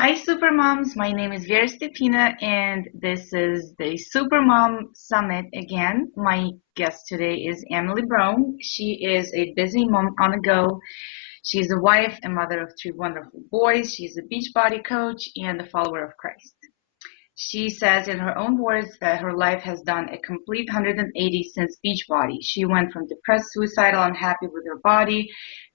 Hi, Supermoms. My name is Vera Stepina, and this is the Supermom Summit again. My guest today is Emily Brougham. She is a busy mom on the go. She's a wife and mother of two wonderful boys. She's a Beachbody Coach and a follower of Christ. She says in her own words that her life has done a complete 180 since Beachbody. She went from depressed, suicidal, unhappy with her body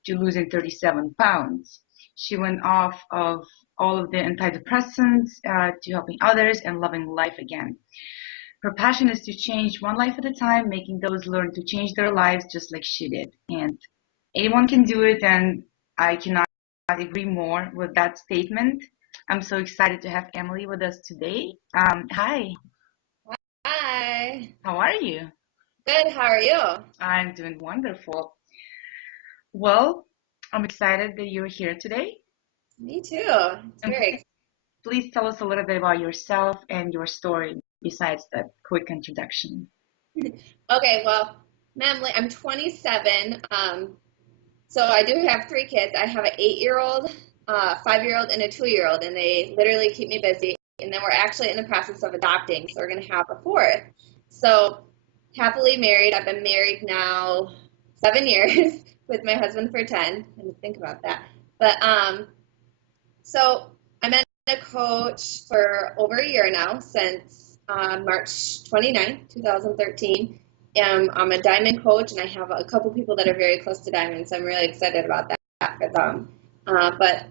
to losing 37 pounds. She went off of all of the antidepressants to helping others and loving life again. Her passion is to change one life at a time, making those learn to change their lives just like she did. And anyone can do it, and I cannot agree more with that statement. I'm so excited to have Emily with us today. Hi, Hi. how are you? Good. How are you? I'm doing wonderful. Well, I'm excited that you're here today. Me too. It's And very please tell us a little bit about yourself and your story besides that quick introduction. okay. Well, I'm 27. So I do have three kids. I have an 8-year-old, 5-year-old, and a 2-year-old, and they literally keep me busy. And then we're actually in the process of adopting, so we're going to have a fourth. So happily married. I've been married now 7 years with my husband for 10. And think about that. But so I'm a coach for over a year now, since March 29th, 2013. I'm a diamond coach, and I have a couple people that are very close to diamond, so I'm really excited about that for them. But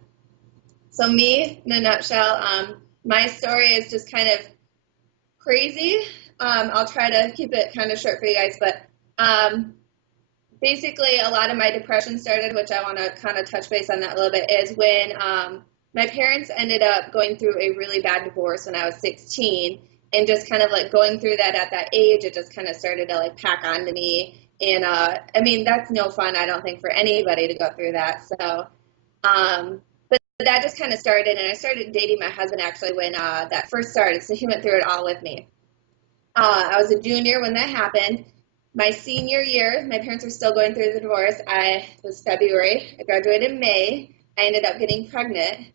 so me, in a nutshell, my story is just kind of crazy. I'll try to keep it kind of short for you guys, but basically a lot of my depression started, which I want to kind of touch base on that a little bit, is when my parents ended up going through a really bad divorce when I was 16, and just kind of like going through that at that age, it just kind of started to like pack onto me. And I mean, that's no fun, I don't think, for anybody to go through that. So, but that just kind of started, and I started dating my husband actually when that first started. So he went through it all with me. I was a junior when that happened. My senior year, my parents were still going through the divorce. It was February. I graduated in May. I ended up getting pregnant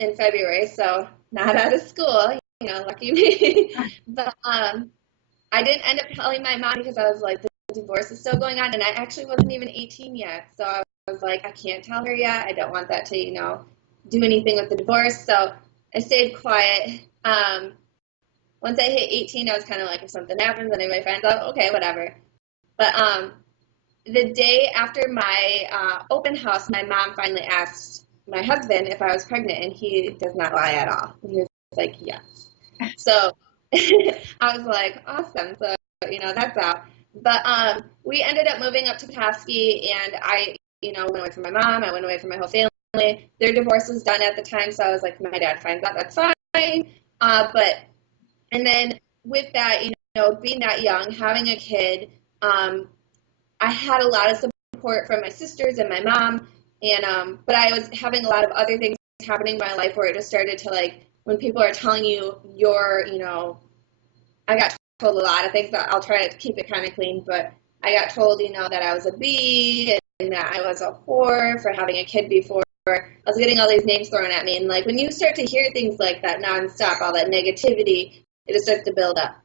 in February, so not out of school, lucky me. But I didn't end up telling my mom because I was like, the divorce is still going on, and I actually wasn't even 18 yet. So I was like, I can't tell her yet. I don't want that to, do anything with the divorce. So I stayed quiet. Once I hit 18, I was kind of like, if something happens, anybody finds out, okay, whatever. But the day after my open house, my mom finally asked my husband if I was pregnant, and he does not lie at all. He was like, yes. So I was like, awesome. So, that's out. But we ended up moving up to Petoskey, and I, went away from my mom. I went away from my whole family. Their divorce was done at the time, so I was like, if my dad finds out, that's fine. And then with that, being that young, having a kid, I had a lot of support from my sisters and my mom, and but I was having a lot of other things happening in my life where it just started to, like, when people are telling you I got told a lot of things, but I'll try to keep it kind of clean, but I got told, that I was a B and that I was a whore for having a kid before. I was getting all these names thrown at me, and like when you start to hear things like that nonstop, all that negativity, it just starts to build up.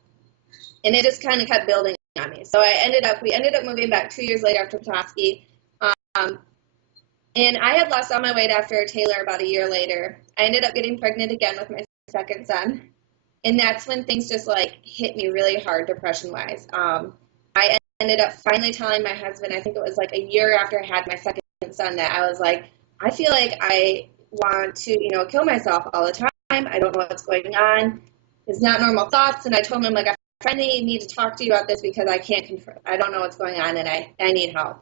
And it just kind of kept building on me. So we ended up moving back 2 years later after Petoskey. And I had lost all my weight after Taylor about a year later. I ended up getting pregnant again with my second son. And that's when things just like hit me really hard, depression-wise. I ended up finally telling my husband, I think it was like a year after I had my second son, that I was like, I feel like I want to, kill myself all the time. I don't know what's going on. It's not normal thoughts. And I told him, like, I finally need to talk to you about this because I don't know what's going on, and I need help.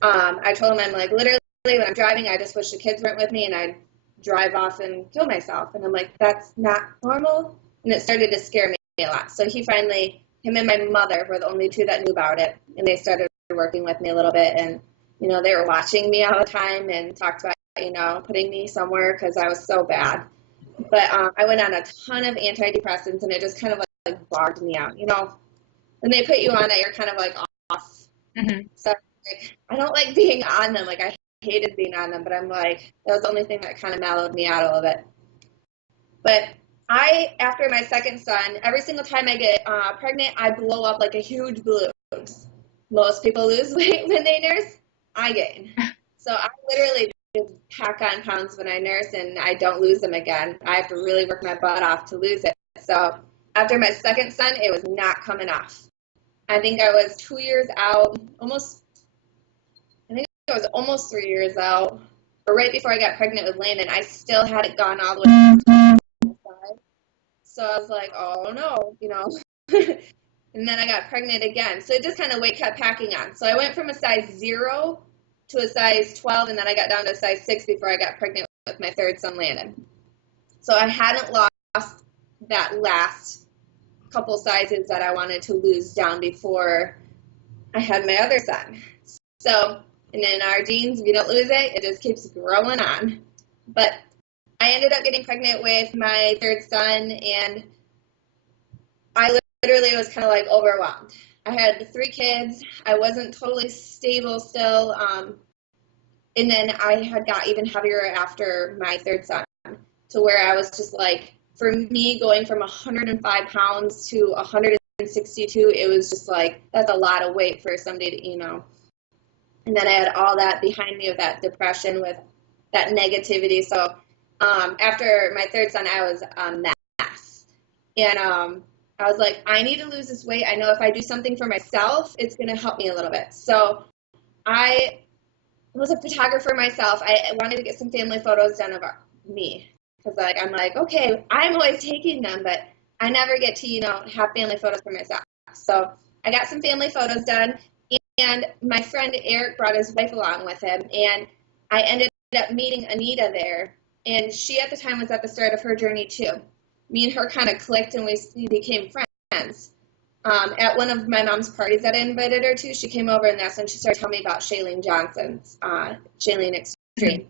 I told him, I'm like, literally when I'm driving, I just wish the kids weren't with me, and I'd drive off and kill myself. And I'm like, that's not normal. And it started to scare me a lot. So him and my mother were the only two that knew about it, and they started working with me a little bit. And, they were watching me all the time and talked about, putting me somewhere because I was so bad. But I went on a ton of antidepressants, and it just kind of like bogged me out. When they put you on it, you're kind of like off. Mm-hmm. So like, I don't like being on them. Like, I hated being on them, but I'm like, that was the only thing that kind of mellowed me out a little bit. But after my second son, every single time I get pregnant, I blow up like a huge balloon. Most people lose weight when they nurse. I gain. So I literally just pack on pounds when I nurse, and I don't lose them again. I have to really work my butt off to lose it. So after my second son, it was not coming off. I think I was 2 years out, I think I was almost 3 years out, or right before I got pregnant with Landon. I still hadn't gone all the way to the side. So I was like, oh no, And then I got pregnant again. So it just kind of weight kept packing on. So I went from a size 0 to a size 12, and then I got down to a size 6 before I got pregnant with my third son, Landon. So I hadn't lost that last couple sizes that I wanted to lose down before I had my other son. So, and in our genes, if you don't lose it, it just keeps growing on. But I ended up getting pregnant with my third son, and I literally was kind of like overwhelmed. I had 3 kids. I wasn't totally stable still. And then I had got even heavier after my third son, to where I was just like, for me, going from 105 pounds to 162, it was just like, that's a lot of weight for somebody to, And then I had all that behind me with that depression, with that negativity. So after my third son, I was a mess. And I was like, I need to lose this weight. I know if I do something for myself, it's going to help me a little bit. So I was a photographer myself. I wanted to get some family photos done of me. Because I'm like, okay, I'm always taking them, but I never get to, have family photos for myself. So I got some family photos done. And my friend Eric brought his wife along with him. And I ended up meeting Anita there. And she at the time was at the start of her journey too. Me and her kind of clicked, and we became friends. At one of my mom's parties that I invited her to, she came over, and that's when she started telling me about Shailene Johnson's Shailene Extreme.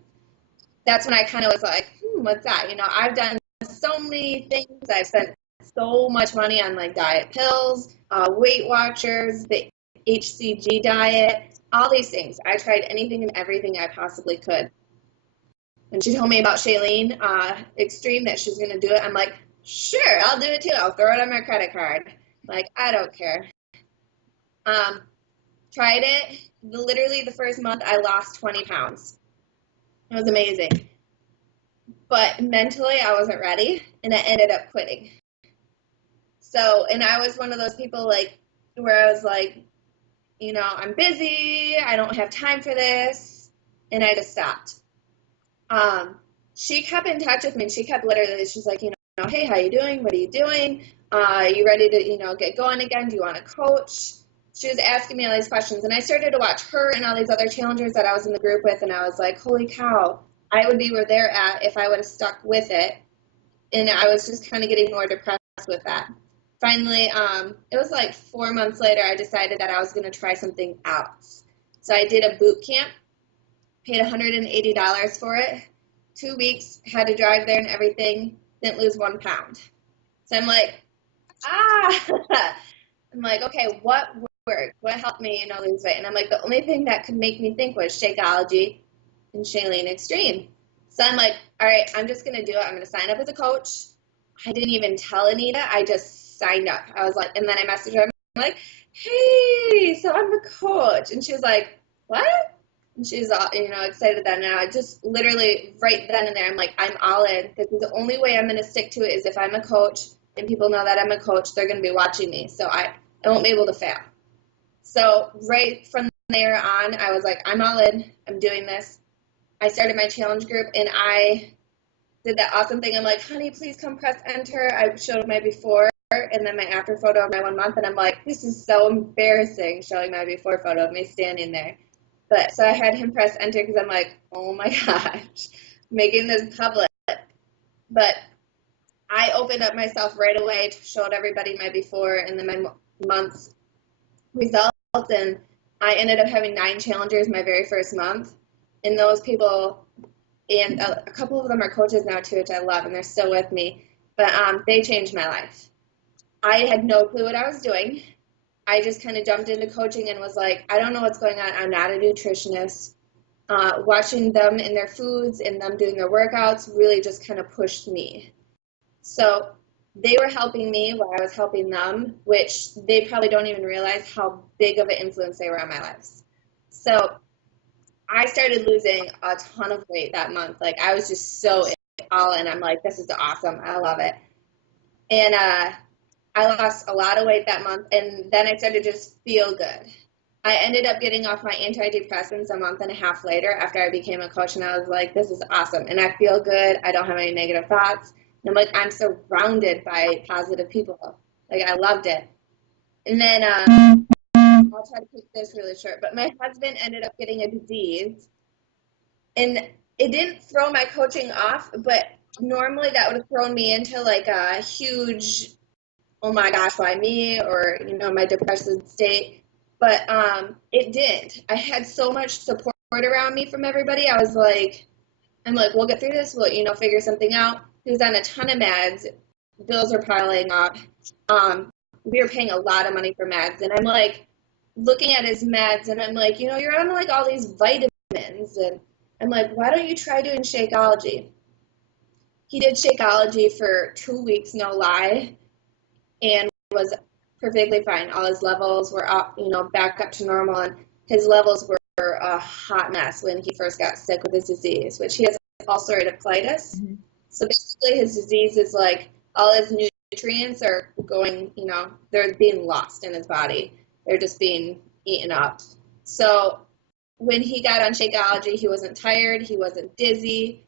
That's when I kind of was like, what's that? I've done so many things. I've spent so much money on like diet pills, Weight Watchers, the HCG diet, all these things. I tried anything and everything I possibly could. And she told me about Shailene Extreme, that she's going to do it. I'm like, sure, I'll do it too. I'll throw it on my credit card. Like, I don't care. Tried it. Literally the first month, I lost 20 pounds. It was amazing. But mentally, I wasn't ready, and I ended up quitting. So, and I was one of those people, like, where I was like, I'm busy. I don't have time for this. And I just stopped. She kept in touch with me, and she kept literally, she's like, hey, how you doing? What are you doing? Are you ready to, get going again? Do you want to coach? She was asking me all these questions, and I started to watch her and all these other challengers that I was in the group with, and I was like, holy cow, I would be where they're at if I would have stuck with it. And I was just kind of getting more depressed with that. Finally, it was like 4 months later, I decided that I was going to try something else. So I did a boot camp, paid $180 for it, 2 weeks, had to drive there and everything, didn't lose 1 pound. So I'm like, I'm like, okay, what worked? What helped me, lose weight? And I'm like, the only thing that could make me think was Shakeology and Shailene Extreme. So I'm like, all right, I'm just going to do it. I'm going to sign up as a coach. I didn't even tell Anita. I just signed up. I was like, and then I messaged her. I'm like, hey, so I'm a coach. And she was like, what? And she's all, excited that now. I just literally right then and there, I'm like, I'm all in. This is the only way I'm going to stick to it is if I'm a coach and people know that I'm a coach, they're going to be watching me. So I won't be able to fail. So right from there on, I was like, I'm all in. I'm doing this. I started my challenge group, and I did that awesome thing. I'm like, honey, please come press enter. I showed my before and then my after photo of my 1 month, and I'm like, this is so embarrassing showing my before photo of me standing there. But so I had him press enter because I'm like, oh my gosh, making this public. But I opened up myself right away, showed everybody my before and then my month's results, and I ended up having 9 challengers my very first month. And those people, and a couple of them are coaches now too, which I love, and they're still with me. But they changed my life. I had no clue what I was doing. I just kind of jumped into coaching and was like, I don't know what's going on. I'm not a nutritionist. Watching them and their foods and them doing their workouts really just kind of pushed me. So they were helping me while I was helping them, which they probably don't even realize how big of an influence they were on my lives. So I started losing a ton of weight that month. Like I was just so all in. I'm like, this is awesome. I love it. And I lost a lot of weight that month, and then I started to just feel good. I ended up getting off my antidepressants a month and a half later after I became a coach, and I was like, this is awesome. And I feel good. I don't have any negative thoughts. And I'm like, I'm surrounded by positive people. Like, I loved it. And then I'll try to keep this really short, but my husband ended up getting a disease, and it didn't throw my coaching off, but normally that would have thrown me into like a huge, oh my gosh, why me? Or, my depressive state. But it didn't. I had so much support around me from everybody. I'm like, we'll get through this. We'll, figure something out. He was on a ton of meds. Bills are piling up. We were paying a lot of money for meds. And I'm like, looking at his meds, and I'm like, you're on like all these vitamins. And I'm like, why don't you try doing Shakeology? He did Shakeology for 2 weeks, no lie, and was perfectly fine. All his levels were up, back up to normal, and his levels were a hot mess when he first got sick with his disease, which he has ulcerative colitis. Mm-hmm. So basically his disease is like all his nutrients are going, they're being lost in his body. They're just being eaten up. So when he got on Shakeology, he wasn't tired, he wasn't dizzy.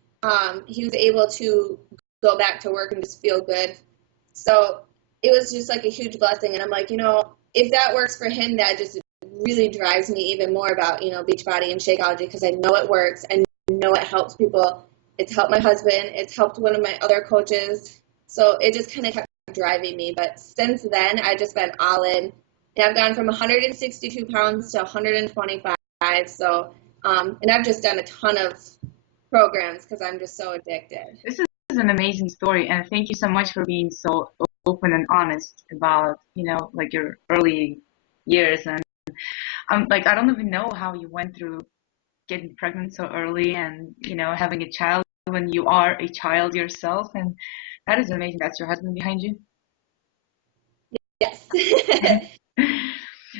He was able to go back to work and just feel good. So it was just like a huge blessing. And I'm like, if that works for him, that just really drives me even more about, Beachbody and Shakeology, because I know it works. I know it helps people. It's helped my husband. It's helped one of my other coaches. So it just kind of kept driving me. But since then, I've just been all in. And I've gone from 162 pounds to 125. So, and I've just done a ton of programs because I'm just so addicted. This is an amazing story. And thank you so much for being so open and honest about, like your early years. And I don't even know how you went through getting pregnant so early and, having a child when you are a child yourself. And that is amazing. That's your husband behind you? Yes.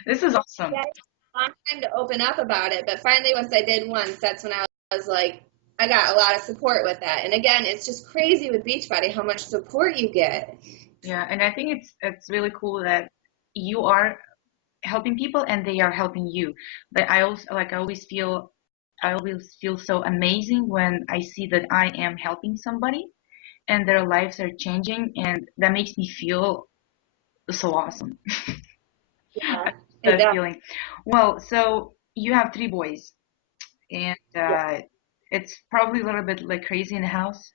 This is awesome. Yeah, it's a long time to open up about it, but finally once I did once, that's when I was like, I got a lot of support with that. And again, it's just crazy with Beachbody how much support you get. Yeah, and I think it's really cool that you are helping people and they are helping you. But I always feel so amazing when I see that I am helping somebody and their lives are changing, and that makes me feel so awesome. Yeah, that feeling. Well, so you have 3 boys, and it's probably a little bit like crazy in the house.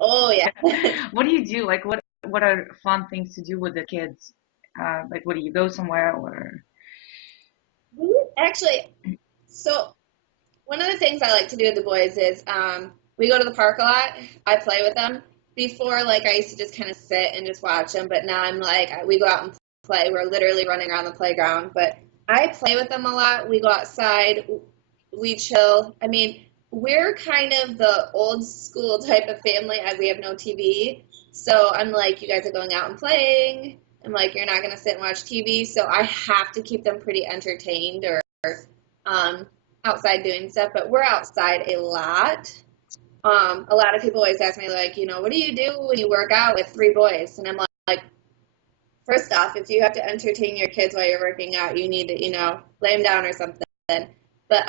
Oh yeah. What do you do? Like, what are fun things to do with the kids? What do you go somewhere or? Actually, so one of the things I like to do with the boys is we go to the park a lot. I play with them. Before, I used to just kind of sit and just watch them, but now I'm like, we go out and play. We're literally running around the playground, but I play with them a lot. We go outside, we chill. I mean, we're kind of the old school type of family. We have no TV, so I'm like, you guys are going out and playing. I'm like, you're not going to sit and watch TV, so I have to keep them pretty entertained or outside doing stuff, but we're outside a lot. A lot of people always ask me, what do you do when you work out with 3 boys? And I'm like, first off, if you have to entertain your kids while you're working out, you need to, lay them down or something. But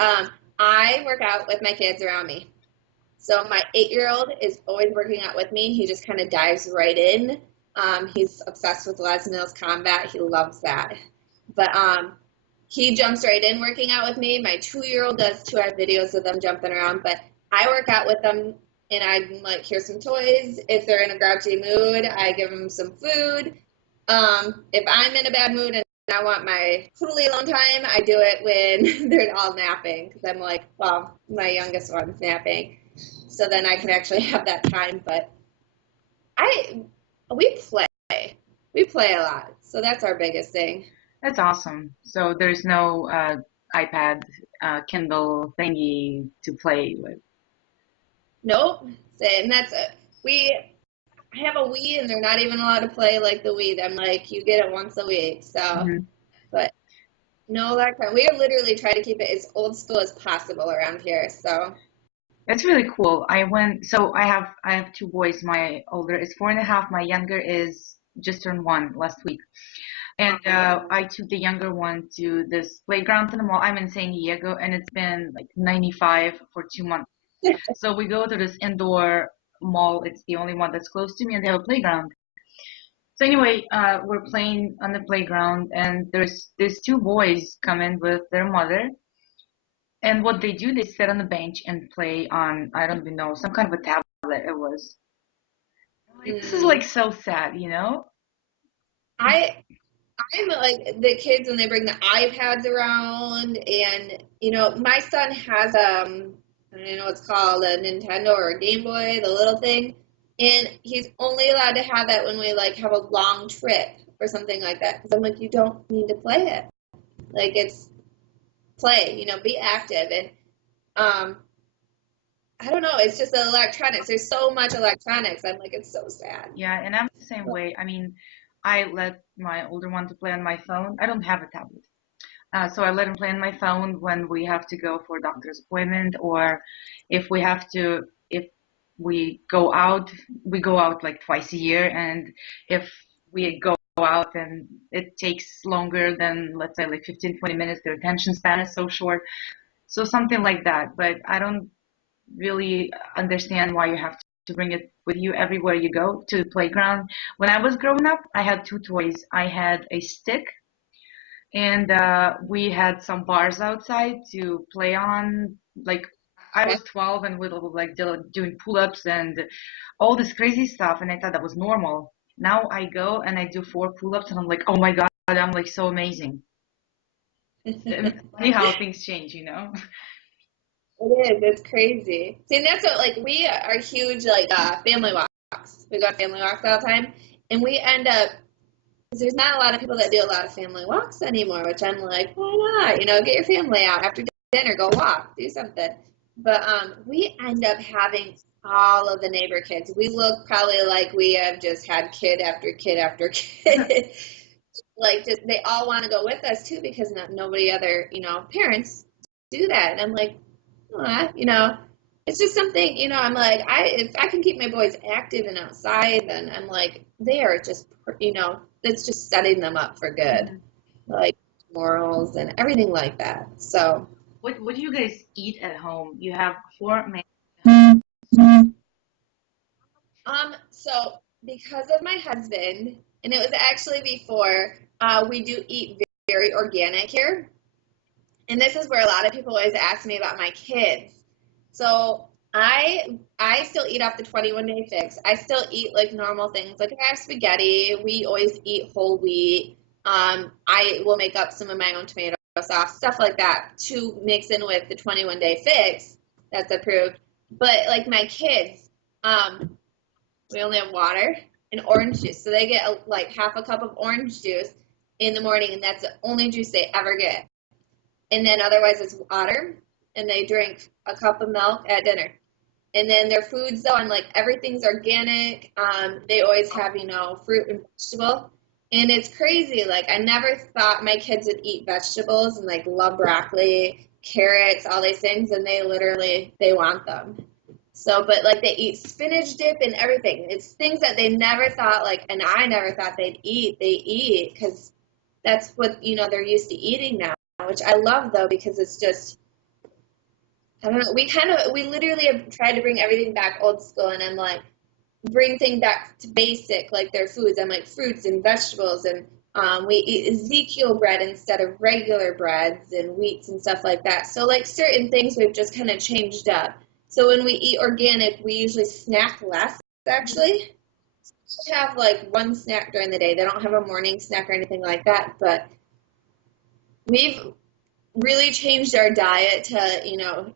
I work out with my kids around me. So my 8-year-old is always working out with me. He just kind of dives right in. He's obsessed with Les Mills Combat. He loves that. But he jumps right in working out with me. My 2-year-old does too. I have videos of them jumping around. But I work out with them, and I'm like, here's some toys. If they're in a grouchy mood, I give them some food. If I'm in a bad mood and I want my totally alone time, I do it when they're all napping, because I'm like, well, my youngest one's napping, so then I can actually have that time. But we play a lot, so that's our biggest thing. That's awesome. So there's no iPad, Kindle thingy to play with. Nope. And that's we I have a Wii and they're not even allowed to play like the Wii. I'm like, you get it once a week. So, Mhm. but no electronic. We literally try to keep it as old school as possible around here. So, That's really cool. So I have two boys. My older is 4.5. My younger is just turned 1 last week. And I took the younger one to this playground in the mall. I'm in San Diego, and it's been like 95 for 2 months. So we go to this indoor mall. It's the only one that's close to me, and they have a playground. So anyway, we're playing on the playground, and there's these two boys come in with their mother. And what they do, they sit on the bench and play on, I don't even know, some kind of a tablet it was. Like, this is like mm, so sad, you know? I I'm like the kids when they bring the iPads around, and my son has I don't know what it's called, a Nintendo or a Game Boy, the little thing, and he's only allowed to have that when we like have a long trip or something like that. Because I'm like, you don't need to play it. Like it's play, be active, and um, I don't know, it's just the electronics. There's so much electronics. I'm like, it's so sad. Yeah, and I'm the same way. I mean, I let my older one to play on my phone. I don't have a tablet. So I let him play on my phone when we have to go for a doctor's appointment, or if we have to, if we go out like twice a year, and if we go out and it takes longer than, let's say, like 15, 20 minutes, their attention span is so short. So something like that. But I don't really understand why you have to bring it with you everywhere you go to the playground. When I was growing up, I had two toys. I had a stick, and we had some bars outside to play on. Like, I was 12 and we were like doing pull-ups and all this crazy stuff, and I thought that was normal. Now I go and I do 4 pull-ups, and I'm like, oh my God, I'm like so amazing. It's funny how things change, you know? It is. It's crazy. See, and that's what like we are huge like family walks. We go on family walks all the time, and we end up because there's not a lot of people that do a lot of family walks anymore. Which I'm like, why not? Get your family out after dinner, go walk, do something. But we end up having all of the neighbor kids. We look probably like we have just had kid after kid after kid. Like just they all want to go with us too because nobody other parents do that. And I'm like, it's just something, I'm like, if I can keep my boys active and outside, then I'm like, they are just, it's just setting them up for good, Mhm. like morals and everything like that. So, What do you guys eat at home? You have four men. so because of my husband, and it was actually before, we do eat very organic here. And this is where a lot of people always ask me about my kids. So I still eat off the 21-day fix. I still eat like normal things. Like I have spaghetti. We always eat whole wheat. I will make up some of my own tomato sauce, stuff like that, to mix in with the 21-day fix that's approved. But like my kids, we only have water and orange juice. So they get like half a cup of orange juice in the morning, and that's the only juice they ever get. And then otherwise it's water, and they drink a cup of milk at dinner. And then their foods though, I'm like everything's organic. They always have fruit and vegetable, and it's crazy. Like I never thought my kids would eat vegetables and like love broccoli, carrots, all these things, and they want them. So, but like they eat spinach dip and everything. It's things that they never thought like, and I never thought they'd eat. They eat because that's what they're used to eating now, which I love though because it's just I don't know. We literally have tried to bring everything back old school, and I'm like bring things back to basic like their foods. I'm like fruits and vegetables, and we eat Ezekiel bread instead of regular breads and wheats and stuff like that. So like certain things we've just kind of changed up. So when we eat organic, we usually snack less actually. We have like one snack during the day. They don't have a morning snack or anything like that, but we've really changed our diet to,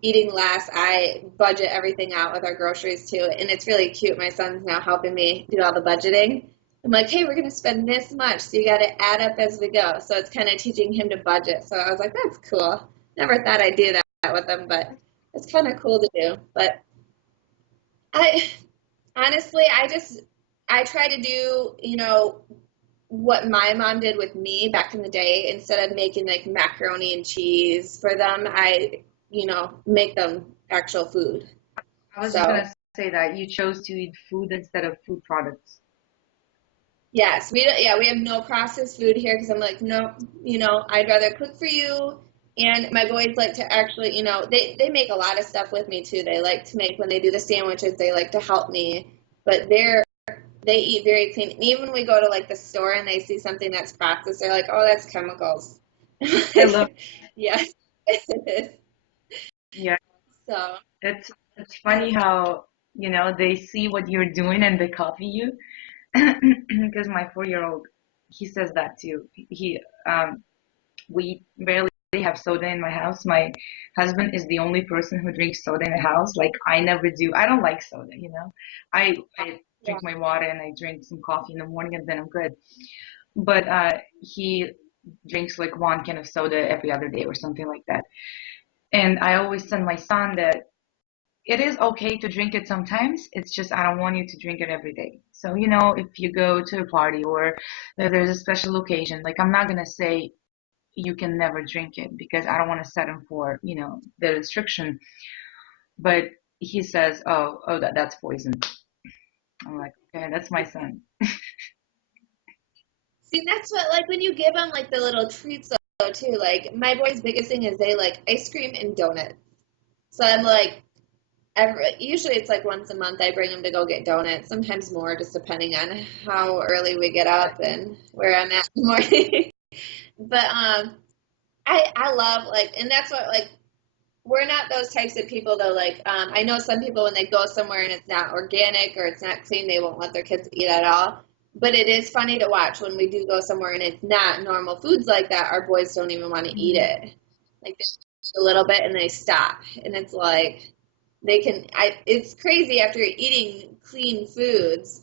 eating less. I budget everything out with our groceries too, and it's really cute. My son's now helping me do all the budgeting. I'm like, hey, we're going to spend this much, so you got to add up as we go. So it's kind of teaching him to budget. So I was like, that's cool. Never thought I'd do that with him, but it's kind of cool to do. But I honestly, I try to do, what my mom did with me back in the day. Instead of making like macaroni and cheese for them, I, make them actual food. I was just So, gonna say that you chose to eat food instead of food products. yes, we have no processed food here because I'm like, no, I'd rather cook for you. And my boys like to actually, they make a lot of stuff with me too. They like to make, when they do the sandwiches, they like to help me. But they eat very clean. And even when we go to like the store and they see something that's processed, they're like, oh, that's chemicals. I love, Yes, it is. yeah, So, it's funny how, they see what you're doing and they copy you. Because my 4-year-old, he says that too. We barely have soda in my house. My husband is the only person who drinks soda in the house. Like I never do. I don't like soda. I yeah. drink my water and I drink some coffee in the morning and then I'm good. But he drinks like 1 can of soda every other day or something like that. And I always tell my son that it is okay to drink it sometimes. It's just I don't want you to drink it every day. So, if you go to a party or if there's a special occasion, like I'm not gonna say you can never drink it because I don't want to set him for, the restriction. But he says, oh, that's poison. I'm like, okay, that's my son. See, that's what, like, when you give them like the little treats though too. Like my boys' biggest thing is they like ice cream and donuts. So I'm like, usually it's like once a month I bring them to go get donuts. Sometimes more, just depending on how early we get up and where I'm at in the morning. But I love like, and that's what like, we're not those types of people though. Like, I know some people when they go somewhere and it's not organic or it's not clean, they won't let their kids eat at all. But it is funny to watch when we do go somewhere and it's not normal foods like that. Our boys don't even want to eat Mhm. it. Like they eat a little bit and they stop, and it's like they can. It's crazy after eating clean foods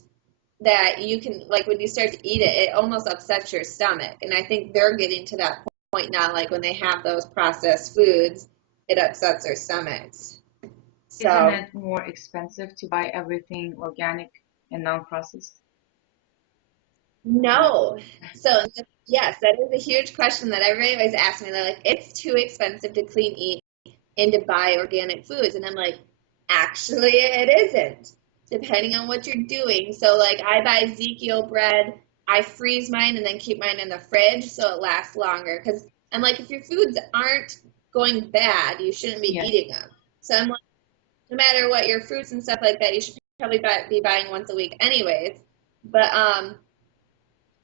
that you can like when you start to eat it, it almost upsets your stomach. And I think they're getting to that point now, like when they have those processed foods, it upsets their stomachs. Isn't So it more expensive to buy everything organic and non-processed? no. So yes, that is a huge question that everybody always asks me. They're like, it's too expensive to clean eat and to buy organic foods. And I'm like, actually, it isn't, depending on what you're doing. So, like, I buy Ezekiel bread, I freeze mine and then keep mine in the fridge so it lasts longer. Because I'm like, if your foods aren't going bad, you shouldn't be Yeah. eating them. So, I'm like, no matter what, your fruits and stuff like that, you should probably be buying once a week, anyways. But,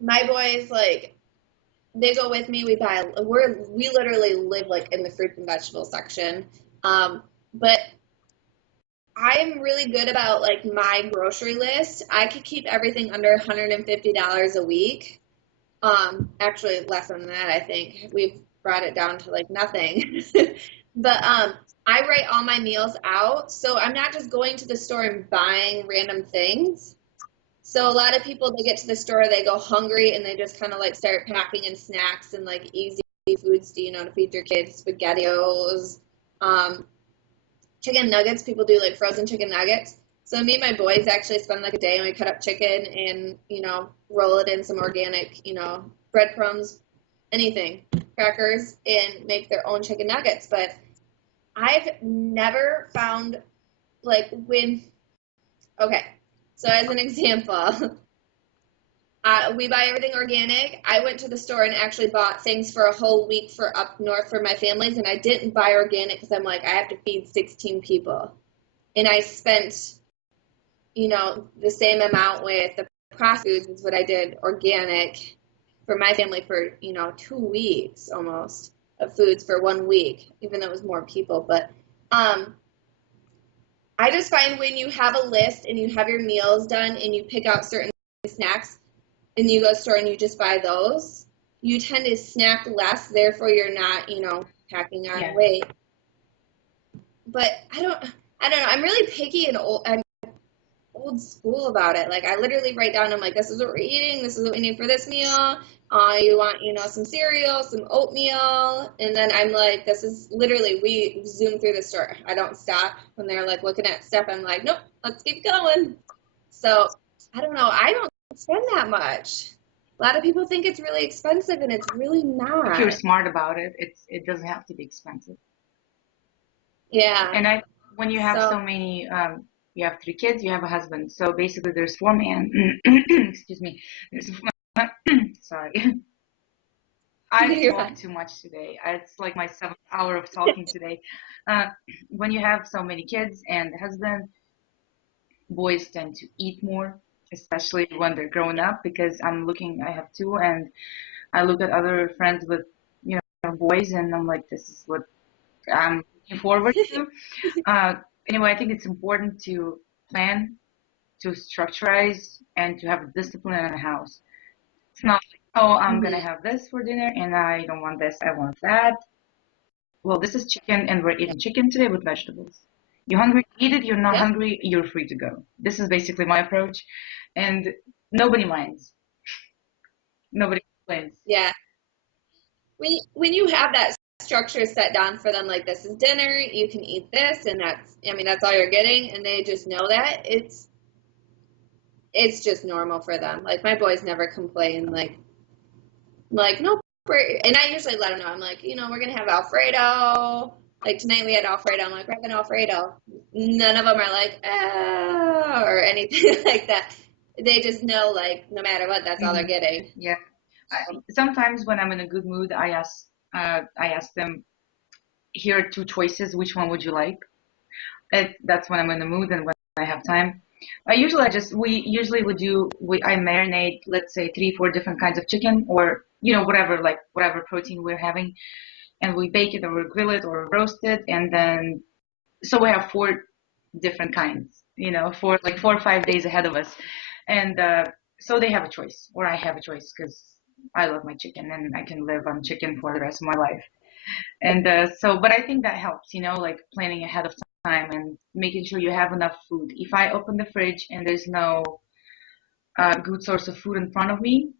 my boys, like, they go with me. We literally live like in the fruit and vegetable section. But I'm really good about like my grocery list. I could keep everything under $150 a week. Actually less than that, I think. We've brought it down to like nothing. But I write all my meals out, so I'm not just going to the store and buying random things. So a lot of people, they get to the store, they go hungry, and they just kind of like start packing in snacks and like easy foods to, to feed your kids, SpaghettiOs, um, chicken nuggets. People do like frozen chicken nuggets. So me and my boys actually spend like a day and we cut up chicken and, roll it in some organic, breadcrumbs, anything, crackers, and make their own chicken nuggets. But I've never found like okay, so as an example, we buy everything organic. I went to the store and actually bought things for a whole week for up north for my families, and I didn't buy organic because I'm like, I have to feed 16 people. And I spent, the same amount with the processed foods as what I did organic for my family for, 2 weeks almost of foods for 1 week, even though it was more people. But I just find when you have a list and you have your meals done and you pick out certain snacks, and you go to the store and you just buy those, you tend to snack less, therefore you're not, packing on Yeah. weight. But I don't know. I'm really picky and I'm old school about it. Like I literally write down, I'm like, this is what we're eating, this is what we need for this meal. You want, some cereal, some oatmeal, and then I'm like, this is literally, we zoom through the store. I don't stop when they're like looking at stuff. I'm like, nope, let's keep going. So I don't know. I don't spend that much. A lot of people think it's really expensive, and it's really If you're not. smart about it, it doesn't have to be expensive. Yeah. And when you have So, so many, you have 3 kids, you have a husband, so basically there's 4 men. Excuse me. There's sorry. I've you're fine. talked too much today. It's like my 7th hour of talking today. Uh, when you have so many kids and a husband, boys tend to eat more, especially when they're growing up, because I have 2, and I look at other friends with, boys, and I'm like, this is what I'm looking forward to. Uh, anyway, I think it's important to plan, to structurize, and to have a discipline in the house. It's not like, oh, I'm gonna Hmm. have this for dinner, and I don't want this, I want that. Well, this is chicken, and we're Yeah. eating chicken today with vegetables. You hungry? Eat it. You're not Yep. hungry? You're free to go. This is basically my approach, and nobody minds. Nobody complains. Yeah. When you have that structure set down for them, like this is dinner, you can eat this, and that's all you're getting, and they just know that it's just normal for them. Like my boys never complain, like no, and I usually let them know. I'm like, we're gonna have Alfredo. Like tonight we had Alfredo. I'm like, we're having Alfredo. None of them are like, or anything like that. They just know, like, no matter what, that's all they're Hmm. getting. Yeah. So, Sometimes when I'm in a good mood, I ask them, here are 2 choices. Which one would you like? That's when I'm in the mood and when I have time. We usually I marinate, let's say 3, 4 different kinds of chicken, or whatever protein we're having, and we bake it or we grill it or roast it, and then so we have 4 different kinds, for like 4 or 5 days ahead of us, and so they have a choice, or I have a choice, because I love my chicken and I can live on chicken for the rest of my life. And but I think that helps, like planning ahead of time and making sure you have enough food. If I open the fridge and there's no good source of food in front of me,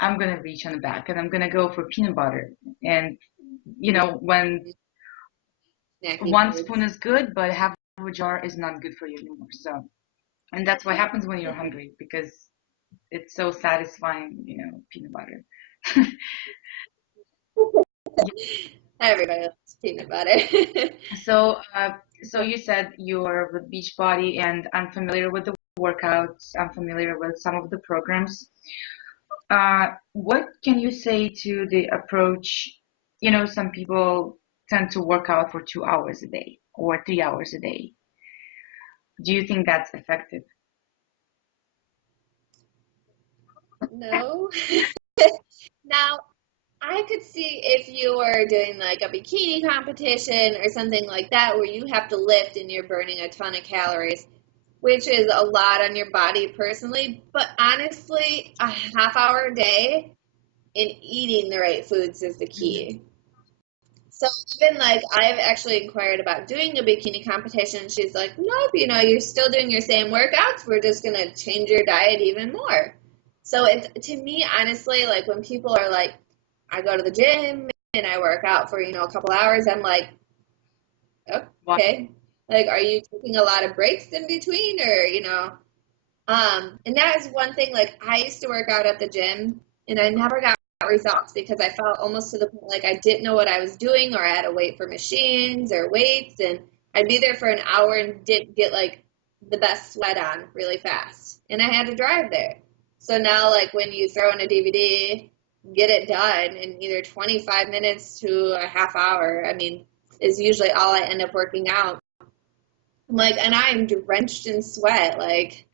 I'm gonna reach on the back and I'm gonna go for peanut butter. And when snacky 1 spoon foods. is good, but half of a jar is not good for you anymore. So, and that's what happens when you're hungry, because it's so satisfying, peanut butter. Everybody loves peanut butter. So, so you said you're with Beachbody, and I'm familiar with the workouts. I'm familiar with some of the programs. What can you say to the approach? Some people tend to work out for 2 hours a day or 3 hours a day. Do you think that's effective? No. Now, I could see if you were doing like a bikini competition or something like that where you have to lift and you're burning a ton of calories, which is a lot on your body personally. But honestly, a half hour a day in eating the right foods is the Mhm. key. So even like I've actually inquired about doing a bikini competition. She's like, nope, you're still doing your same workouts. We're just gonna change your diet even more. So it to me, honestly, like when people are like, I go to the gym and I work out for a couple hours, I'm like, Why? okay, like are you taking a lot of breaks in between, or and that is one thing. Like I used to work out at the gym, and I never got results because I felt almost to the point like I didn't know what I was doing, or I had to wait for machines or weights, and I'd be there for an hour and didn't get like the best sweat on really fast, and I had to drive there. So now, like when you throw in a DVD, get it done in either 25 minutes to a half hour. I mean, is usually all I end up working out. Like, and I'm drenched in sweat. Like,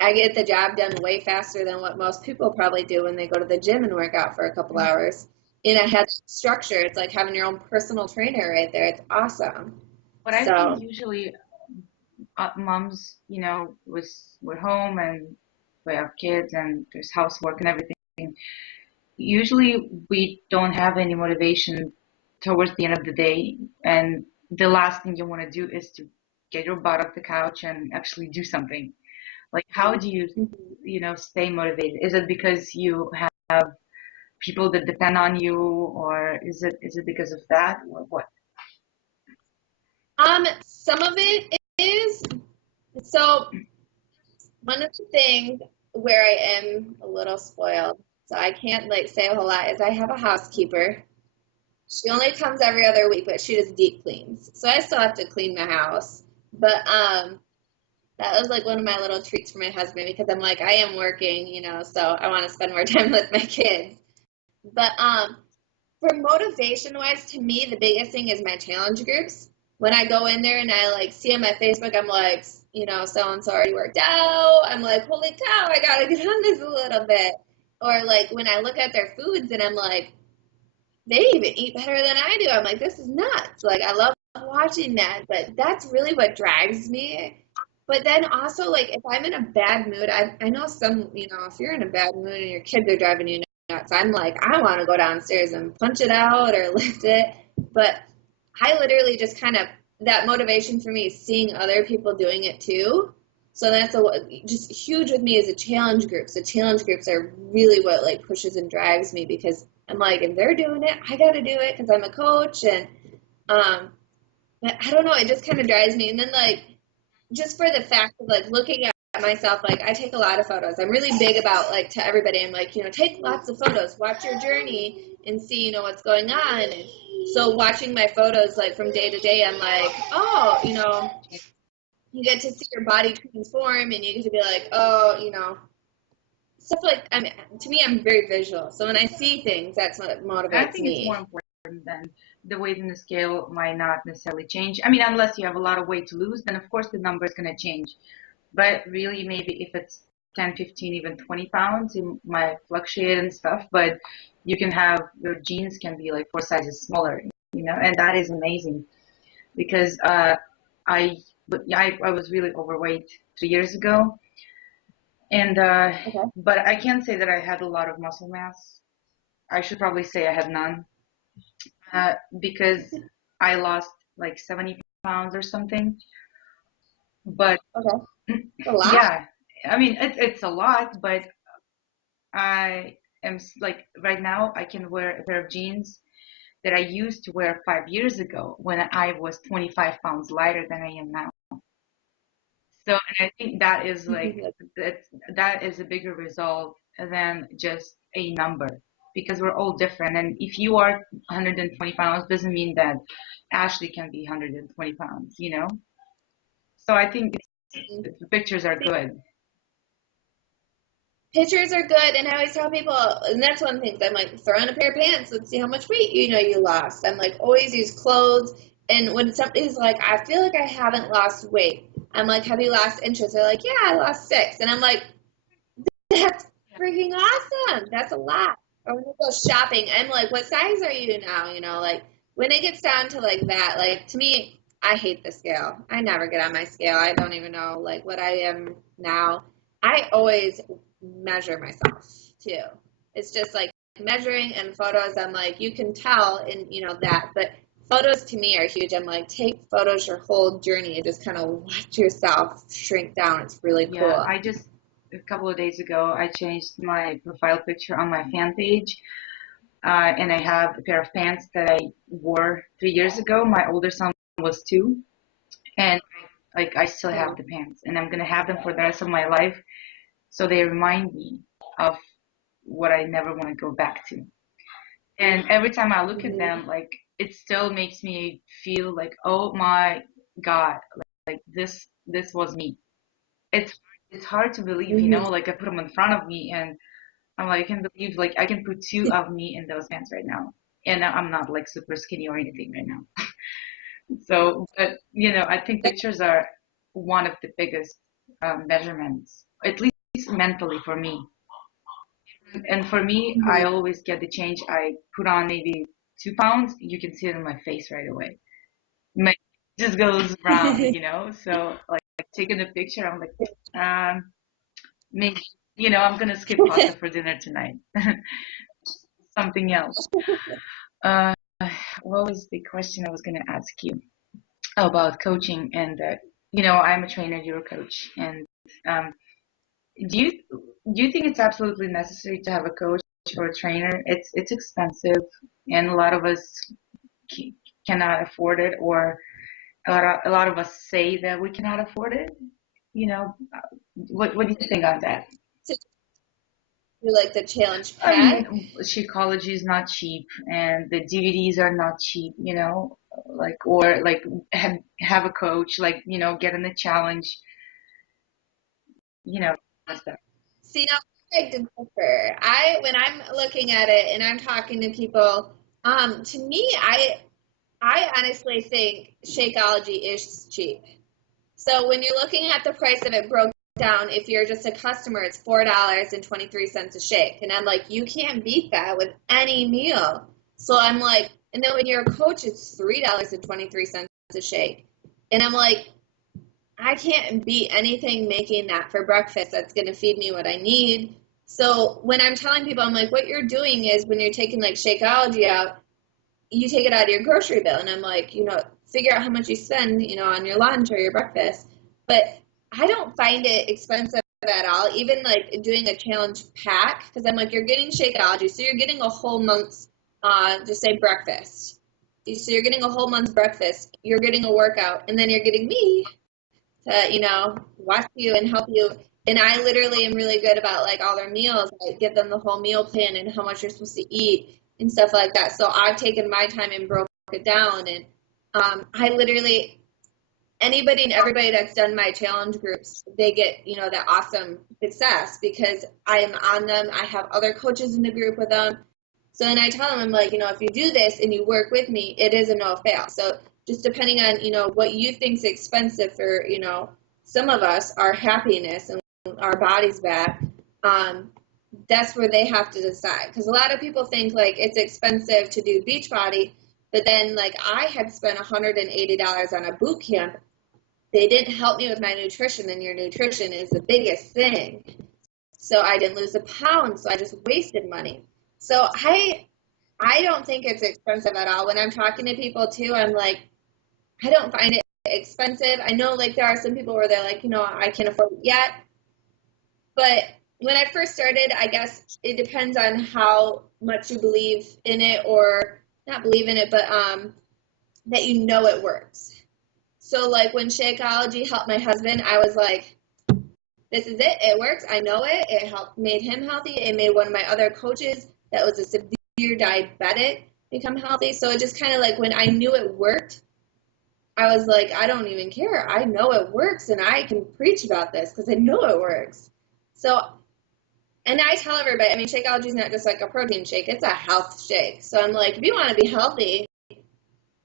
I get the job done way faster than what most people probably do when they go to the gym and work out for a couple hours. And I had structure. It's like having your own personal trainer right there. It's awesome. But I think So, usually moms, we're home and we have kids and there's housework and everything. Usually we don't have any motivation towards the end of the day, and the last thing you want to do is to get your butt off the couch and actually do something. Like, how do you, mhm. stay motivated? Is it because you have people that depend on you, or is it because of that, or what? Some of it is so. One of the things where I am a little spoiled, so I can't like say a whole lot, is I have a housekeeper. She only comes every other week, but she does deep cleans. So I still have to clean my house. But that was like one of my little treats for my husband because I'm like, I am working, so I want to spend more time with my kids. But for motivation wise, to me, the biggest thing is my challenge groups. When I go in there and I like see on my Facebook, I'm like, so and so already worked out. I'm like, holy cow, I gotta get on this a little bit. Or like when I look at their foods and I'm like, they even eat better than I do. I'm like, this is nuts. Like I love watching that, but that's really what drives me. But then also like if I'm in a bad mood, I know some, if you're in a bad mood and your kids are driving you nuts, I'm like, I want to go downstairs and punch it out or lift it. But I literally just kind of that motivation for me is seeing other people doing it too. So that's just huge with me is the challenge groups. The challenge groups are really what like pushes and drives me because I'm like, if they're doing it, I got to do it because I'm a coach. And I don't know, it just kind of drives me. And then like just for the fact of like looking at myself, like I take a lot of photos. I'm really big about like to everybody. I'm like, take lots of photos, watch your journey and see, what's going on. And so watching my photos like from day to day, I'm like, oh, you get to see your body transform and you get to be like, oh, stuff like, I mean, to me, I'm very visual. So when I see things, that's what I motivates think it's more me. important than the weight in the scale might not necessarily change. I mean, unless you have a lot of weight to lose, then of course the number is going to change. But really, maybe if it's 10, 15, even 20 pounds, it might fluctuate and stuff. But you can have your jeans can be like 4 sizes smaller, and that is amazing because I, I was really overweight 3 years ago, and Okay. but I can't say that I had a lot of muscle mass. I should probably say I had none because I lost like 70 pounds or something. But Okay. A lot. yeah, I mean, it's a lot, but I am like right now I can wear a pair of jeans that I used to wear 5 years ago when I was 25 pounds lighter than I am now. So, and I think that is like that that is a bigger result than just a number because we're all different. And if you are 120 pounds, doesn't mean that Ashley can be 120 pounds. So I think the pictures are good. Pictures are good, and I always tell people, and that's one thing. I'm like, throw on a pair of pants. Let's see how much weight you lost. I'm like, always use clothes. And when somebody's like, I feel like I haven't lost weight, I'm like, have you lost inches? They're like, yeah, I lost 6. And I'm like, that's freaking awesome. That's a lot. Or when we go shopping, I'm like, what size are you now? Like when it gets down to like that, like to me, I hate the scale. I never get on my scale. I don't even know like what I am now. I always measure myself too. It's just like measuring and photos. I'm like, you can tell in, that, but photos to me are huge. I'm like, take photos your whole journey and just kind of watch yourself shrink down. It's really Yeah, cool. I just a couple of days ago I changed my profile picture on my fan page, and I have a pair of pants that I wore 3 years ago. My older son was 2, and like I still have Oh, the pants, and I'm gonna have them for the rest of my life. So they remind me of what I never want to go back to. And every time I look at mhm. them, like it still makes me feel like, oh my God, like this was me. It's it's hard to believe, Mhm. like I put them in front of me and I'm like, I can believe like I can put 2 of me in those pants right now. And I'm not like super skinny or anything right now. So, but I think pictures are one of the biggest measurements, at least mentally for me. And for me, I Mhm. always get the change. I put on maybe 2 pounds, you can see it in my face right away. My just goes brown. So like taking a picture, I'm like, maybe, I'm gonna skip pasta for dinner tonight. Something else. Uh, what was the question I was gonna ask you about coaching? And I'm a trainer, you're a coach, and um, do you do you think it's absolutely necessary to have a coach or a trainer? It's expensive, and a lot of us c- cannot afford it, or a lot of us say that we cannot afford it. you know, what do you think on that? To do like the challenge I pack. mean, Shakeology is not cheap, and the DVDs are not cheap, like, or like have a coach, like, get in the challenge, and stuff. See, now I beg to differ. When I'm looking at it and I'm talking to people, to me, I honestly think Shakeology is cheap. So when you're looking at the price of it broke down, if you're just a customer, it's $4.23 a shake. And I'm like, you can't beat that with any meal. So I'm like, and then when you're a coach, it's $3.23 a shake. And I'm like, I can't beat anything making that for breakfast that's going to feed me what I need. So when I'm telling people, I'm like, what you're doing is when you're taking like Shakeology out, you take it out of your grocery bill. And I'm like, figure out how much you spend, on your lunch or your breakfast. But I don't find it expensive at all, even like doing a challenge pack, because I'm like, you're getting Shakeology, so you're getting a whole month's, just say breakfast. So you're getting a whole month's breakfast, you're getting a workout, and then you're getting me to, watch you and help you. And I literally am really good about like all their meals. I give them the whole meal plan and how much you're supposed to eat and stuff like that. So I've taken my time and broke it down. And I literally, anybody and everybody that's done my challenge groups, they get, that awesome success because I am on them. I have other coaches in the group with them. So then I tell them, I'm like, if you do this and you work with me, it is a no fail. So just depending on, what you think is expensive for, some of us, our happiness and our bodies back, that's where they have to decide. Because a lot of people think like it's expensive to do Beachbody, but then like I had spent $180 on a boot camp. They didn't help me with my nutrition, and your nutrition is the biggest thing. So I didn't lose a pound, so I just wasted money. So I don't think it's expensive at all. When I'm talking to people too, I'm like, I don't find it expensive. I know like there are some people where they're like, I can't afford it yet. But when I first started, I guess it depends on how much you believe in it, or not believe in it, but that it works. So like when Shakeology helped my husband, I was like, this is it. It works. I know it. It helped, made him healthy. It made one of my other coaches that was a severe diabetic become healthy. So it just kind of like when I knew it worked, I was like, I don't even care. I know it works, and I can preach about this because I know it works. So, and I tell everybody, I mean, Shakeology is not just like a protein shake. It's a health shake. So I'm like, if you want to be healthy,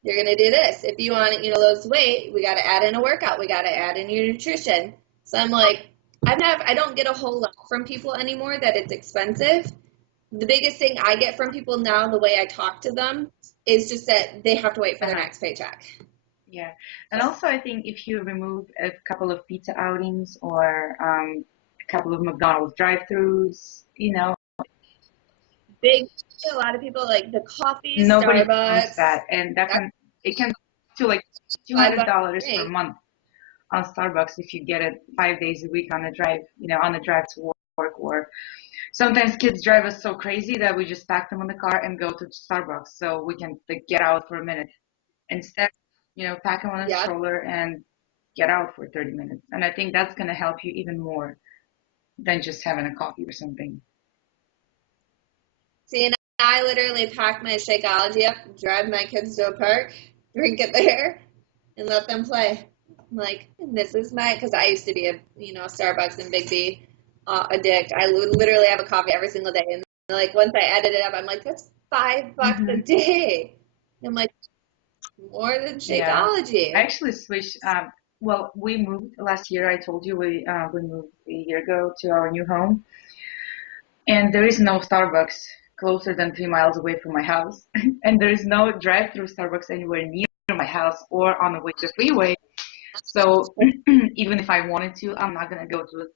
you're going to do this. If you want to, lose weight, we got to add in a workout. We got to add in your nutrition. So I'm like, I don't get a whole lot from people anymore that it's expensive. The biggest thing I get from people now, the way I talk to them, is just that they have to wait for their next paycheck. Yeah. And also, I think if you remove a couple of pizza outings or a couple of McDonald's drive-throughs, Big, a lot of people like the coffee, nobody wants Starbucks. that. And it can to like $200 per month on Starbucks if you get it 5 days a week on the drive, on the drive to work, or sometimes kids drive us so crazy that we just pack them in the car and go to Starbucks so we can like get out for a minute. Instead, pack them on a stroller and get out for 30 minutes. And I think that's going to help you even more than just having a coffee or something. See, and I literally pack my Shakeology up, drive my kids to a park, drink it there, and let them play. I'm like, this is because I used to be a, Starbucks and Big B addict. I would literally have a coffee every single day. And like, once I added it up, I'm like, that's $5 a day. And I'm like, more than Shakeology. Yeah. I actually switched. Well, we moved last year. I told you we moved a year ago to our new home, and there is no Starbucks closer than 3 miles away from my house, and there is no drive-through Starbucks anywhere near my house or on the way to the freeway. So even if I wanted to, I'm not gonna go to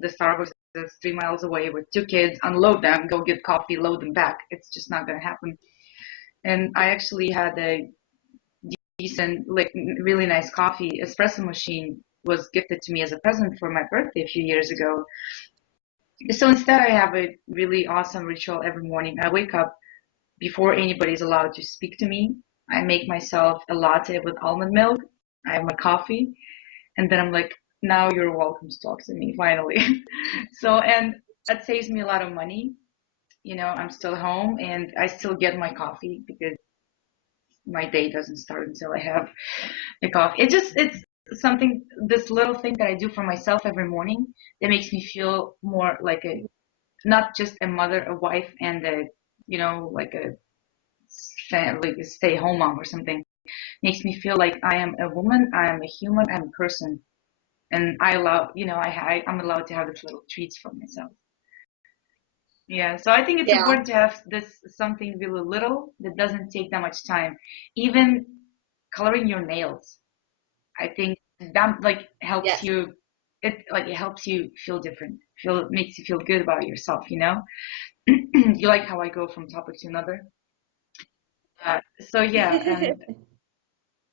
the Starbucks that's 3 miles away with two kids, unload them, go get coffee, load them back. It's just not gonna happen. And I actually had a decent, like really nice coffee espresso machine was gifted to me as a present for my birthday a few years ago. So instead, I have a really awesome ritual every morning. I wake up before anybody's allowed to speak to me. I make myself a latte with almond milk. I have my coffee, and then I'm like, Now you're welcome to talk to me finally. So, and that saves me a lot of money. I'm still home and I still get my coffee because my day doesn't start until I have the coffee. It's something, this little thing that I do for myself every morning that makes me feel more like not just a mother, a wife, and like like a stay-home mom or something. Makes me feel like I am a woman, I am a human, I'm a person, and I allow, I'm allowed to have these little treats for myself. Yeah, so I think it's Yeah. important to have this something really little that doesn't take that much time. Even coloring your nails, I think that like helps Yes. you. It helps you feel different. Makes you feel good about yourself. You like how I go from topic to another. So yeah, and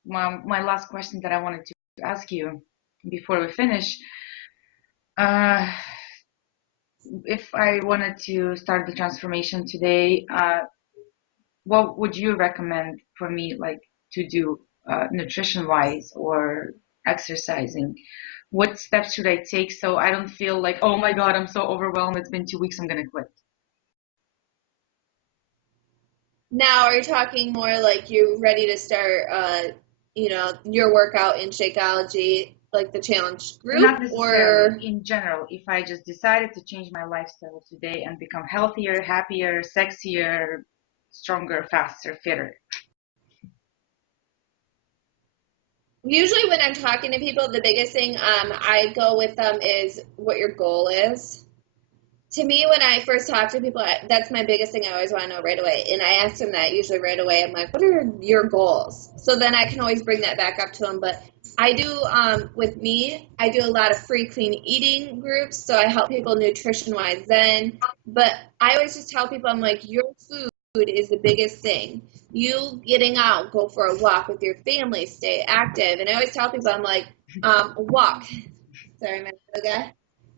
my last question that I wanted to ask you before we finish, uh, if I wanted to start the transformation today, what would you recommend for me, like to do, nutrition wise or exercising? What steps should I take so I don't feel like, oh my God, I'm so overwhelmed. It's been 2 weeks. I'm gonna quit. Now, are you talking more like you ready to start, your workout in Shakeology, like the challenge group, Not necessarily. or In general, if I just decided to change my lifestyle today and become healthier, happier, sexier, stronger, faster, fitter. usually when I'm talking to people, the biggest thing I go with them is what your goal is. To me, when I first talk to people, that's my biggest thing I always want to know right away. And I ask them that usually right away. I'm like, what are your goals? So then I can always bring that back up to them. But I do, with me, I do a lot of free clean eating groups. So I help people nutrition wise then. But I always just tell people, I'm like, your food is the biggest thing. You getting out, go for a walk with your family, stay active. And I always tell people, I'm like, walk. Sorry, my little guy.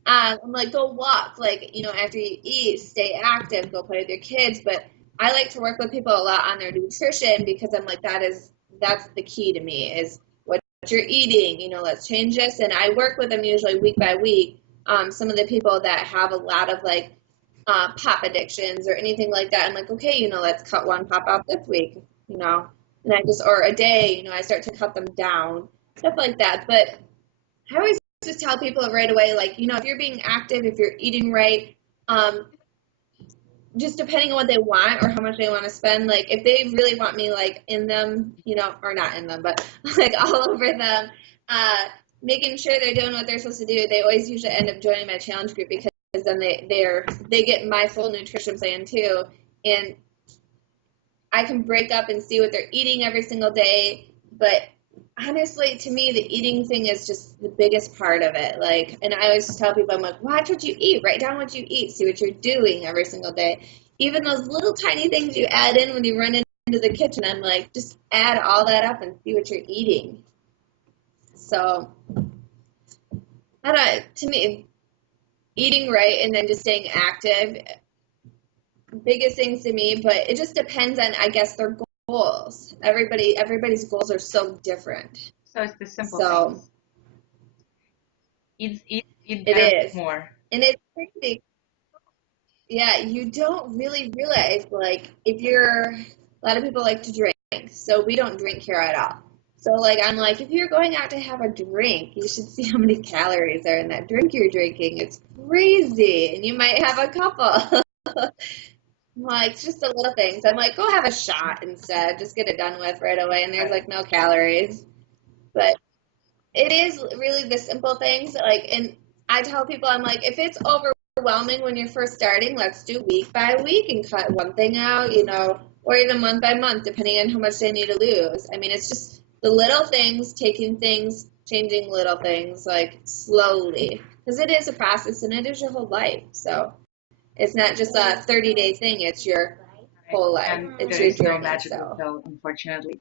I'm like, go walk, like, after you eat, stay active, go play with your kids. But I like to work with people a lot on their nutrition because I'm like, that's the key to me is what you're eating. Let's change this. And I work with them usually week by week. Some of the people that have a lot of like pop addictions or anything like that. I'm like, okay, let's cut one pop out this week, and or a day, I start to cut them down, stuff like that. But I always just tell people right away, like, if you're being active, if you're eating right, just depending on what they want or how much they want to spend, like, if they really want me, like, in them, or not in them, but, like, all over them, making sure they're doing what they're supposed to do, they always usually end up joining my challenge group because then they get my full nutrition plan, too, and I can break up and see what they're eating every single day, but honestly, to me, the eating thing is just the biggest part of it. Like, and I always tell people, I'm like, watch what you eat, write down what you eat, see what you're doing every single day. Even those little tiny things you add in when you run into the kitchen, I'm like, just add all that up and see what you're eating. So, I don't. To me, eating right and then just staying active, biggest things to me. But it just depends on, I guess, their goals. Everybody's goals are so different. So it's the simple So things. Eat it better, is. more. And it's crazy. Yeah, you don't really realize, like, if you're, a lot of people like to drink, so we don't drink here at all. So, like, I'm like, if you're going out to have a drink, you should see how many calories are in that drink you're drinking. It's crazy. And you might have a couple. I'm like, it's just the little things. I'm like, go have a shot instead. Just get it done with right away. And there's, like, no calories. But it is really the simple things. Like, and I tell people, I'm like, if it's overwhelming when you're first starting, let's do week by week and cut one thing out, or even month by month, depending on how much they need to lose. I mean, it's just the little things, taking things, changing little things, like slowly, because it is a process and it is your whole life. So it's not just a 30-day thing; it's your whole life. And It's there your is no journey. magical So pill, unfortunately.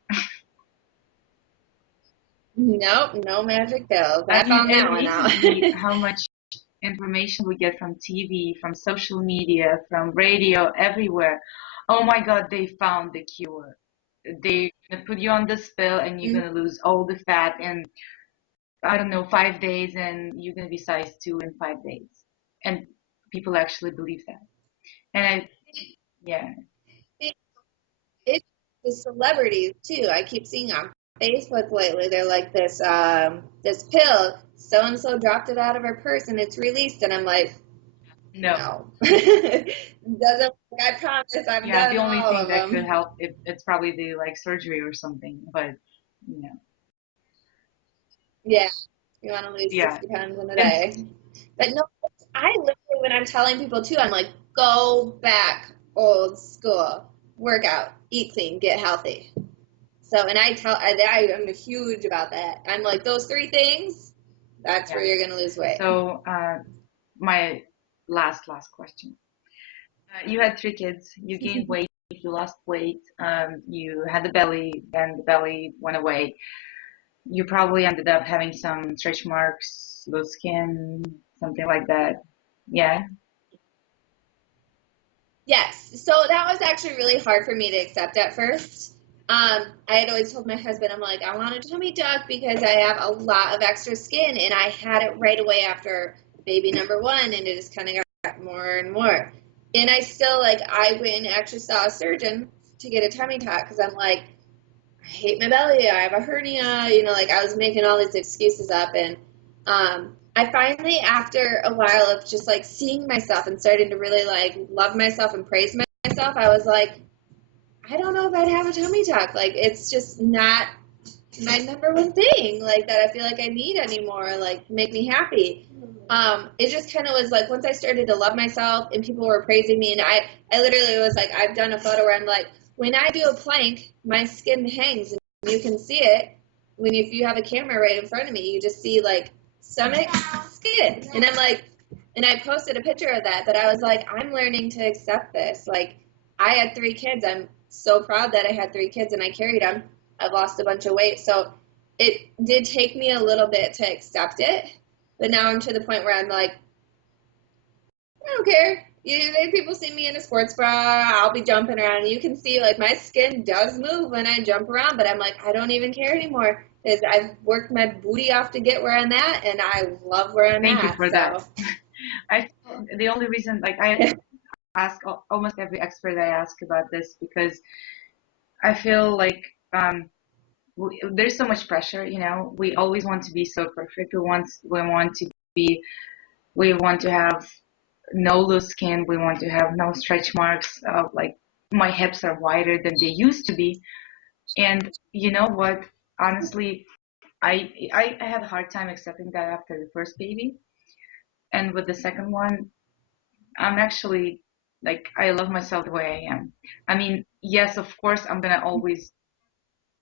nope, no magic pills. I I mean, found it that one amazes out. me how much information we get from TV, from social media, from radio, everywhere. Oh my God, they found the cure. They're gonna put you on this pill and you're gonna lose all the fat. And I don't know, 5 days and you're going to be size 2 in 5 days. And people actually believe that. And yeah, It's the celebrities too. I keep seeing on Facebook lately. They're like this pill. So and so dropped it out of her purse and it's released, and I'm like, no. no, doesn't. I promise, I've Yeah, done the only all thing of that could them. help, it's probably the like surgery or something. But, you know, Yeah, you want to lose yeah. 60 pounds in a And day. But no, I literally, when I'm telling people too, I'm like, go back old school, work out, eat clean, get healthy. So, and I am huge about that. I'm like, those three things, that's yeah. where you're going to lose weight. So, my last question. You had 3 kids, you gained weight, you lost weight, you had the belly, then the belly went away. You probably ended up having some stretch marks, loose skin, something like that. Yeah. Yes. So that was actually really hard for me to accept at first. I had always told my husband, I'm like, I want a tummy tuck because I have a lot of extra skin, and I had it right away after baby number one, and it just kind of got more and more. And I still, like, I went and actually saw a surgeon to get a tummy tuck because I'm like, I hate my belly, I have a hernia, like I was making all these excuses up. And I finally, after a while of just like seeing myself and starting to really like love myself and praise myself, I was like, I don't know if I'd have a tummy tuck. Like, it's just not my number one thing, like, that I feel like I need anymore, like, make me happy. It just kind of was like, once I started to love myself and people were praising me, and I literally was like, I've done a photo where I'm like, when I do a plank, my skin hangs and you can see it. If you have a camera right in front of me, you just see like stomach, skin. And I'm like, and I posted a picture of that, but I was like, I'm learning to accept this. Like, I had 3 kids. I'm so proud that I had 3 kids and I carried them. I've lost a bunch of weight. So it did take me a little bit to accept it. But now I'm to the point where I'm like, I don't care. People see me in a sports bra, I'll be jumping around. And you can see, like, my skin does move when I jump around, but I'm like, I don't even care anymore because I've worked my booty off to get where I'm at, and I love where I'm Thank you at. for that. So, The only reason, like, I ask almost every expert I ask about this because I feel like there's so much pressure, we always want to be so perfect. Be, we want to have no loose skin. We want to have no stretch marks. Like my hips are wider than they used to be. And you know what? Honestly, I had a hard time accepting that after the first baby. And with the second one, I'm actually like, I love myself the way I am. I mean, yes, of course, I'm gonna always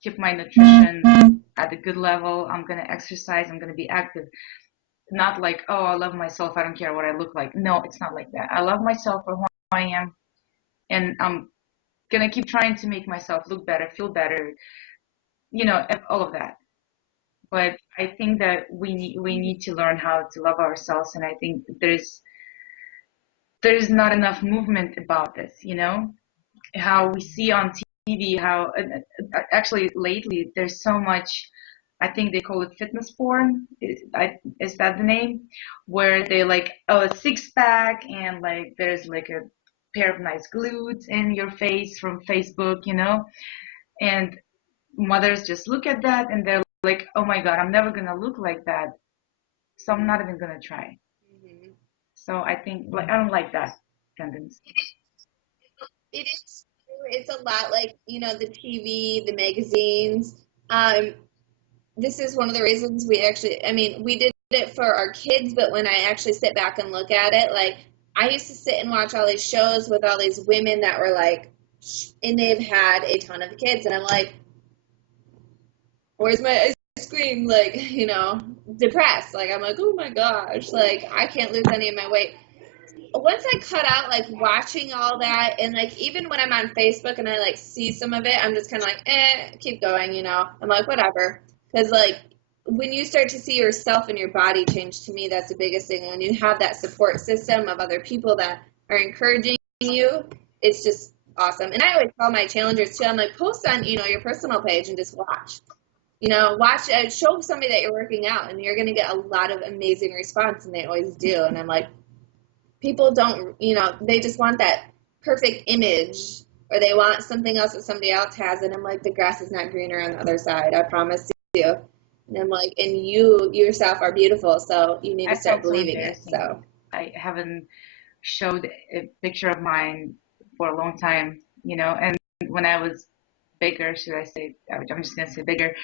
keep my nutrition at a good level. I'm gonna exercise. I'm gonna be active. Not like, oh, I love myself. I don't care what I look like. No, it's not like that. I love myself for who I am, and I'm gonna keep trying to make myself look better, feel better, all of that. But I think that we need to learn how to love ourselves, and I think there's not enough movement about this. How we see on TV, how actually lately there's so much. I think they call it fitness porn. Is that the name? Where they like, oh, a six pack and like there's like a pair of nice glutes in your face from Facebook, and mothers just look at that and they're like, oh my God, I'm never gonna look like that, so I'm not even gonna try. mhm. So I think like I don't like that tendency. It is true. It's a lot like, the TV, the magazines. Um, this is one of the reasons we did it for our kids, but when I actually sit back and look at it, like, I used to sit and watch all these shows with all these women that were like, and they've had a ton of kids, and I'm like, where's my ice cream? Like, depressed. Like, I'm like, oh my gosh, like, I can't lose any of my weight. Once I cut out like watching all that, and like even when I'm on Facebook and I like see some of it, I'm just kind of like, keep going. I'm like, whatever. Because like when you start to see yourself and your body change, to me, that's the biggest thing. When you have that support system of other people that are encouraging you, it's just awesome. And I always tell my challengers too, I'm like, post on, your personal page and just watch. watch, show somebody that you're working out, and you're going to get a lot of amazing response, and they always do. And I'm like, people don't, they just want that perfect image, or they want something else that somebody else has. And I'm like, the grass is not greener on the other side. I promise you. And I'm like, and you yourself are beautiful, so you need to start believing it. So I haven't showed a picture of mine for a long time, and when I was bigger, should I say, I'm just gonna say bigger,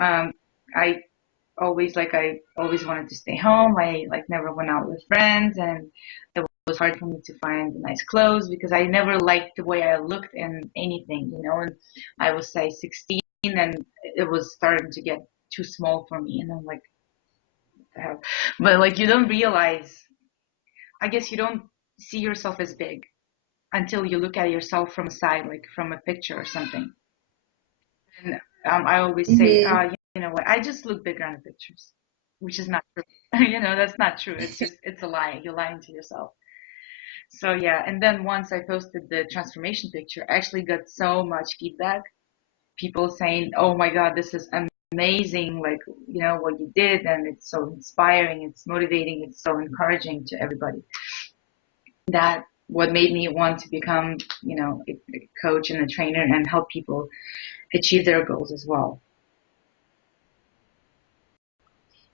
I always wanted to stay home. I never went out with friends, and it was hard for me to find nice clothes because I never liked the way I looked in anything, and I was size 16, and it was starting to get too small for me, and I'm like, what the hell? But you don't realize, I guess you don't see yourself as big until you look at yourself from a side, like from a picture or something. And I always say, you know what, I just look bigger on the pictures, which is not true. That's not true. It's a lie. You're lying to yourself. So yeah, and then once I posted the transformation picture, I actually got so much feedback. People saying, "Oh my God, this is amazing, what you did, and it's so inspiring, it's motivating, it's so encouraging to everybody." That what made me want to become, a coach and a trainer and help people achieve their goals as well.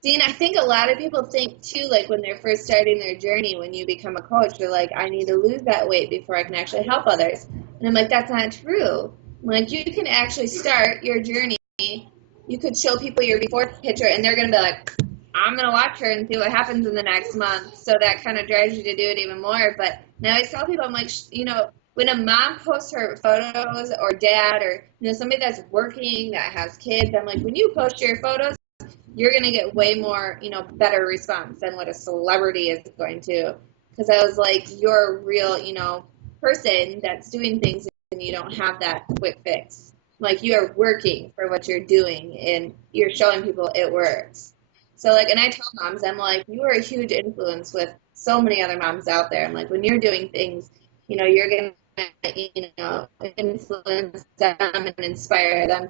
Dean, I think a lot of people think too, like when they're first starting their journey, when you become a coach, they're like, I need to lose that weight before I can actually help others. And I'm like, that's not true. Like, you can actually start your journey. You could show people your before picture, and they're going to be like, I'm going to watch her and see what happens in the next month. So that kind of drives you to do it even more. But now I tell people, I'm like, when a mom posts her photos, or dad, or somebody that's working, that has kids, I'm like, when you post your photos, you're going to get way more, better response than what a celebrity is going to. Because I was like, you're a real, person that's doing things, and you don't have that quick fix. Like, you're working for what you're doing, and you're showing people it works. So, and I tell moms, I'm like, you are a huge influence with so many other moms out there. I'm like, when you're doing things, you're going to, influence them and inspire them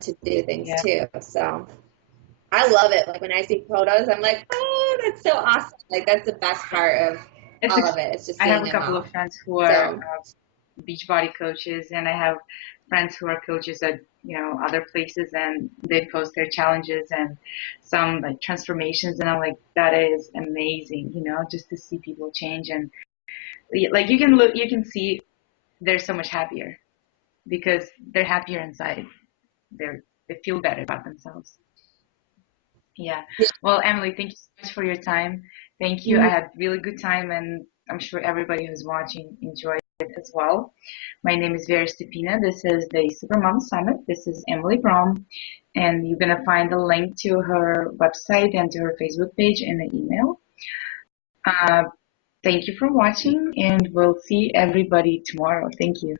to do things too. So I love it. Like, when I see photos, I'm like, oh, that's so awesome. Like, that's the best part of all of it. It's just I seeing have a couple of friends who are Beachbody coaches, and I have friends who are coaches at other places, and they post their challenges and some transformations, and I'm like, that is amazing, just to see people change. And you can see they're so much happier because they're happier inside. They feel better about themselves. Yeah. Well, Emily, thank you so much for your time. Thank you. I had really good time, and I'm sure everybody who's watching enjoyed it as well. My name is Vera Stepina. This is the Supermom Summit. This is Emily Brougham, and you're going to find a link to her website and to her Facebook page in the email. Thank you for watching, and we'll see everybody tomorrow. Thank you.